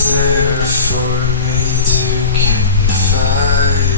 is there for me to confide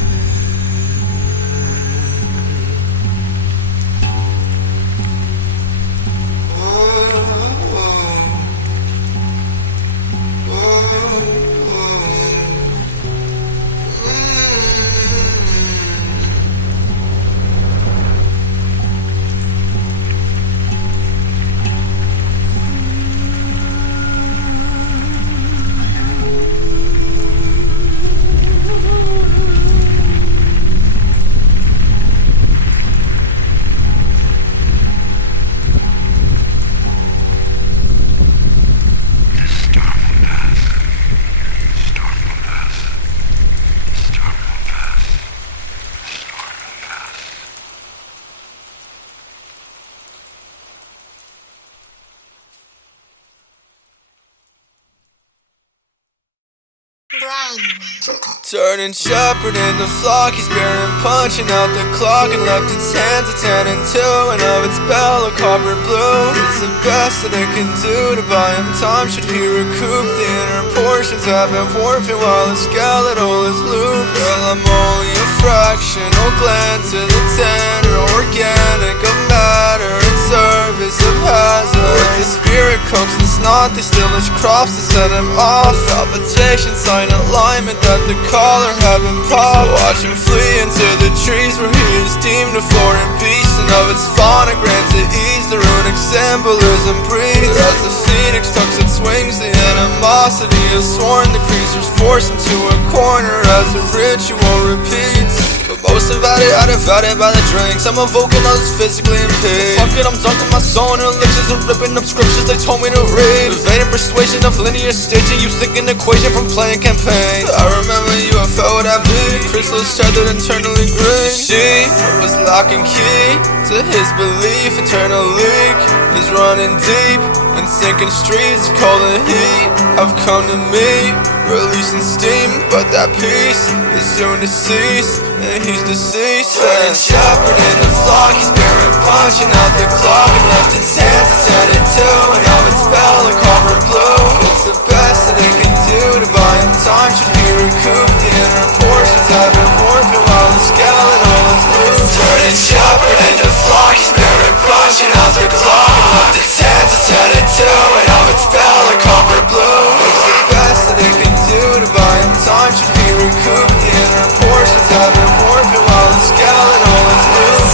Turning shepherd in the flock, he's bearing, punching out the clock, and left its hands at 10 and 2, and of its bell a copper blue. It's the best that it can do to buy him time. Should he recoup the inner portions have been forfeit while the skeletal is looped? Well, I'm only a fractional gland to the tenor, organic of matter in service of hazard. With the spirit coax that's not the stillest crops to set him off. Palpitation, sign alignment that the collar had been popped. Watch him flee into the trees where he is deemed a foreign beast, and of its phonogram to ease the runic symbolism breathes. As the phoenix tucks its wings, the animosity of sworn decreasers force him to a corner as the ritual repeats. But most invited by the drinks. I'm evoking others physically impaired. Fuck it, I'm dunking my soul in elixirs and ripping up scriptures they told me to read. Evading persuasion of linear staging, you think an equation from playing campaign. I remember you, I felt what I be. Chrysalis tethered internally green. She was lock and key to his belief. Eternal leak is running deep and sinking streets. Cold and heat have come to me, releasing steam, but that peace is soon to cease, and he's deceased. Turning shepherd in the flock, he's bearing, punching out the clock, and left its hands at 10 and 2, and of its bell a copper blue. It's the best that it can do to buy him time. Should he recoup the inner portions have been forfeit while the skeletal is loose? Turning shepherd in the flock, he's bearing, punching out the clock, and left its hands at 10 and 2, and of its bell a copper blue. It's the best that it can do to buy him time. Should he recoup the inner portions have been forfeit while the skeletal is loose?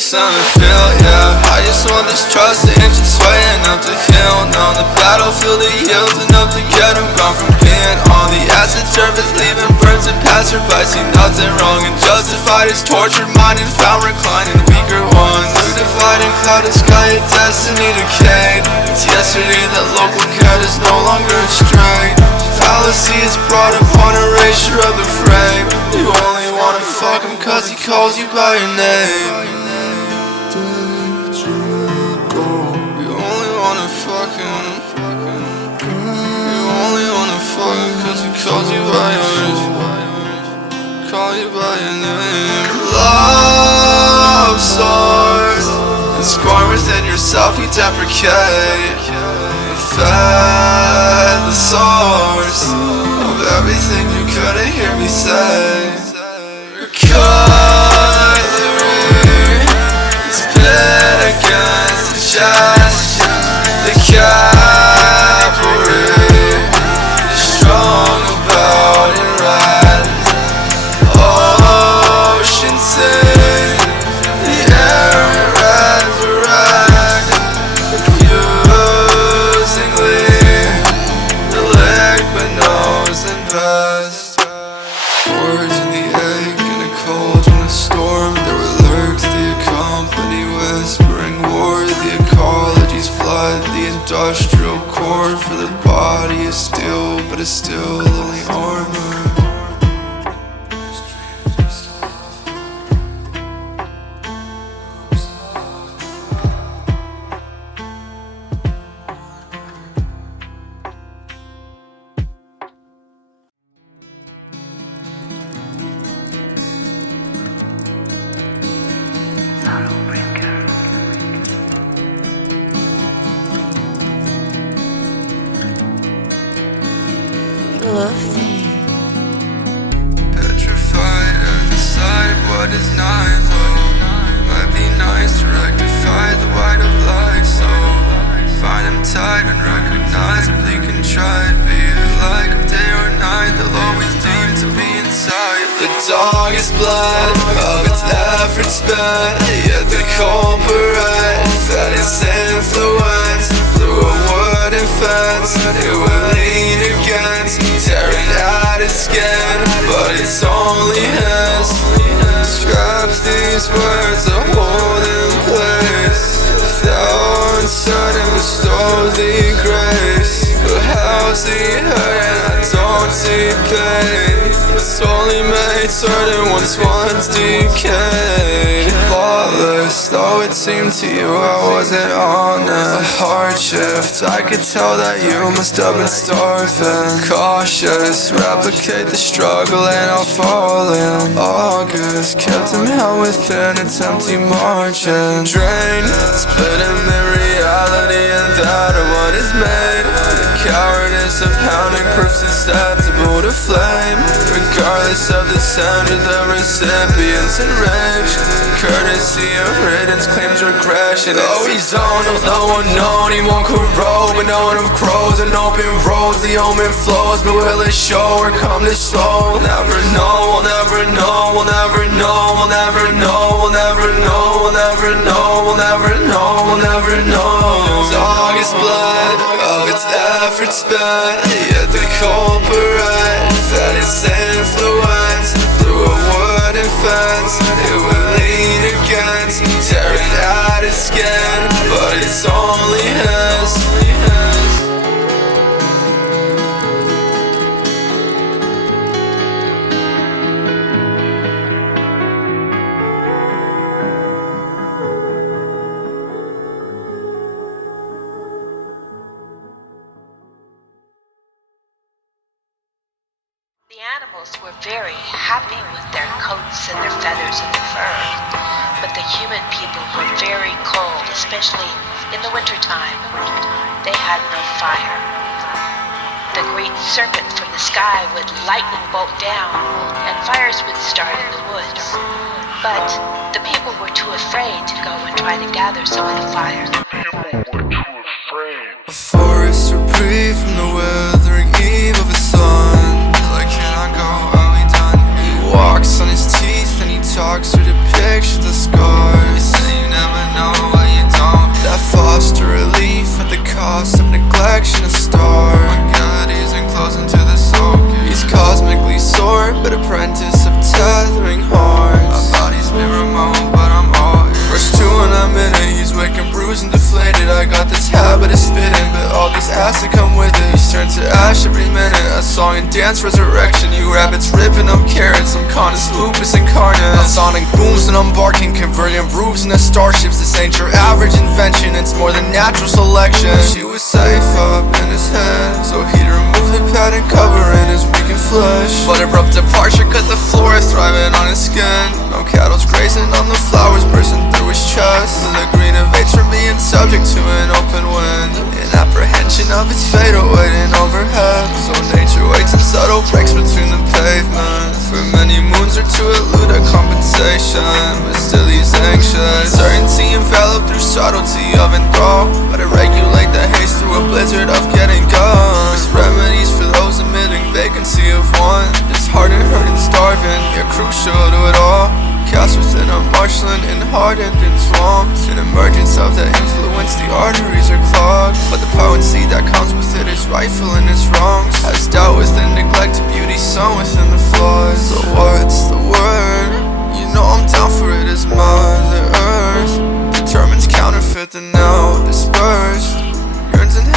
Something feel, yeah. I just want this trust, the ancient sway enough to heal. Now on the battlefield it yields enough to get him gone from being on the acid surface, leaving birds and passerby. See nothing wrong and justified his tortured mind and found reclining weaker ones. Through dividing clouded sky, a destiny decayed. It's yesterday that local cat is no longer astray. Fallacy is brought upon erasure of the frame. You only wanna fuck him cause he calls you by your name. Cause he calls you by yours, call you by your name. Love soars and scorn within yourself you deprecate. Fed the source of everything you couldn't hear me say. Cutlery is pit against the chest. The industrial core for the body is steel, but it's still only armor. Petrified at the sight of what is neither. Might be nice to rectify the white of light, so find him tight, unrecognizably contrite. Be it like of day or night, they'll always deem to be inside. The dog is blood of its efforts spent, yet the culprit fed its influence through a wooden fence. It will lean against, tearing at its skin, but it's only his. Scraps these words to hold in place. Thou uncertain bestows thee grace, but how's he hurting? I don't see pain. It's only made certain once decayed. Lawless, though it seemed to you I wasn't honest. A hard shift, I could tell that you must have been starving. Cautious, replicate the struggle and I'll fall in. August, kept him held within its empty margin. Drain, split him in reality and that of what is made. The cowardice of hounding proves susceptible to flame. Regardless of the sound of the recipient's enraged, courtesy of riddance claims regression. Oh, he's on of the unknown, he won't corrode, but no one of crows and open roads. The omen flows, but will it show or come to slow? We'll never know, we'll never know, we'll never know, we'll never know, we'll never know, we'll never know, we'll never know, we'll never know. Dog is blood of its efforts spent, yet the culprit fed its influence through a wooden fence. It will lean against, tearing at its skin, but it's only his. The animals were very happy with their coats and their feathers and their fur, but the human people were very cold, especially in the wintertime. They had no fire. The great serpent from the sky would lightning bolt down, and fires would start in the woods. But the people were too afraid to go and try to gather some of the fire. A forest reprieve from the withering eve of a sun. Can I go? Are we done? He walks on his teeth and he talks through depictions of scars. You say you never know what you don't. That foster relief at the cost of neglection of stars. My God, he's enclosed into the soul. He's cosmically sore, but apprentice of tethering horns. My body's been remote, but I'm all ears. First two in a minute, he's waking bruised and deflated. I got this habit of spitting, but all these acid come with it. He's turned to ash every minute. A song and dance resurrection. You rabbits ripping up carrots. I'm Conus lupus incarnate. My sonic booms and I'm barking, converting roofs into starships. This ain't your average invention, it's more than natural selection. She was safe up in his head, so he'd remove the padding covering his weakened flesh. But abrupt departure cut the floor, thriving on his skin. No cattle's grazing on the flowers, bursting through his chest. The green evades from being subject to an open wind, in apprehension of its fate awaiting overhead. So nature waits in subtle breaks between the pavements, for many moons or to elude a compensation, but still he's anxious. Certainty enveloped through subtlety of enthrall, but to regulate the haste through a blizzard of getting gone. With remedies for those admitting vacancy of one. Disheartened, hurting, starving, yet crucial to it all. Cast within a marshland and hardened and swamped. An emergence of the influence, the arteries are clogged, but the potency that comes with it is rightful in its wrongs. Has doubt within neglect, beauty sown within the flaws. So what's the word? You know I'm down for it as Mother Earth determines counterfeit the now dispersed. Yearns in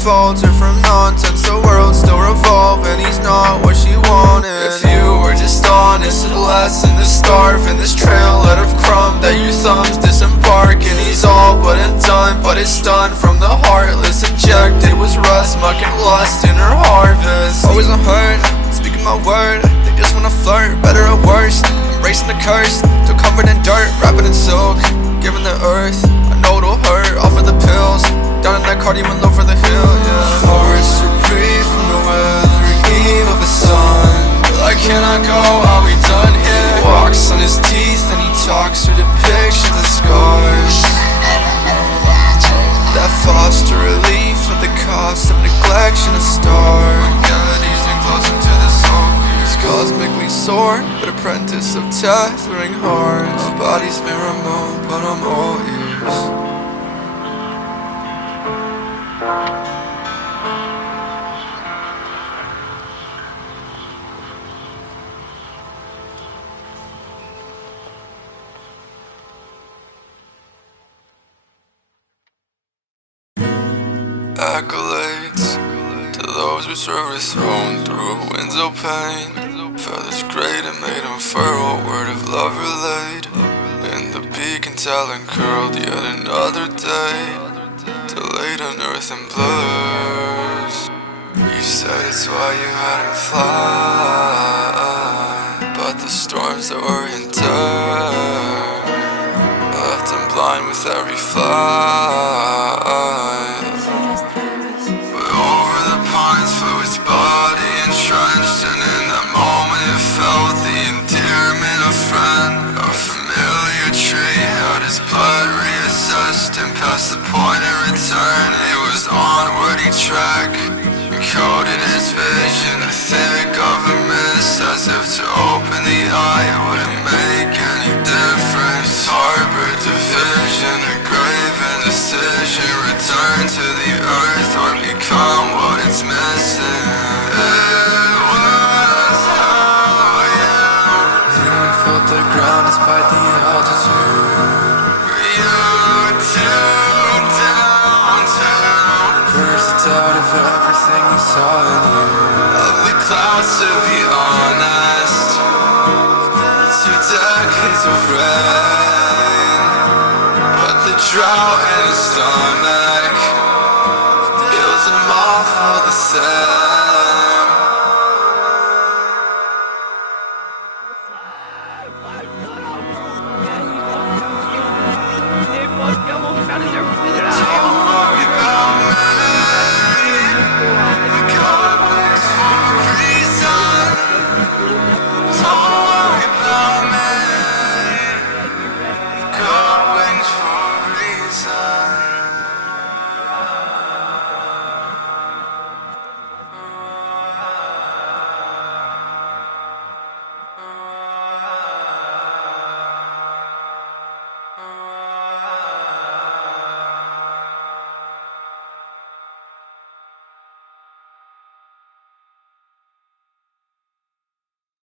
falter from nonsense. The world's still revolving, he's not what she wanted. If you were just honest, a lesson to starve in this trailhead of crumb that you thumbs disembarking. He's all but undone, but it's done from the heartless. Injected was rust, muck and lust in her harvest. Always unheard, speaking my word, they just wanna flirt, better or worse, embracing the curse. Still covered in dirt, wrapping in silk, giving the earth. I know it'll hurt, offer the pills. Down in that car, you went low for the hill, yeah. Forest reprieve from the weathering eve of the sun. Like, can I go? Are we done here? Walks on his teeth and he talks through depictions of scars that foster relief at the cost of neglection of stars. Reality's in close into the soul. He's cosmically soared, but apprentice of tethering hearts. My body's been removed, but I'm all ears. Accolades to those who serve his throne through winds of pain. Feathers great and made him fur, what word of love relayed. In the beak and talon curled yet another day, delayed on earth and blurs. You said it's why you had him fly, but the storms that were endured left him blind with every flight. Body entrenched, and in that moment it felt the endearment of friend. A familiar tree held his blood reassessed, and past the point of return it was onward he tracked. Encoded his vision, the thick of a mist, as if to open the eye wouldn't make any difference. Harbor division, a grave indecision, return to the earth or become what it's missing. The ground despite the altitude. You're too downtown. Burst out of everything you saw in you. Of the clouds, to be honest, 2 decades of rain, but the drought in his stomach kills him off all the same.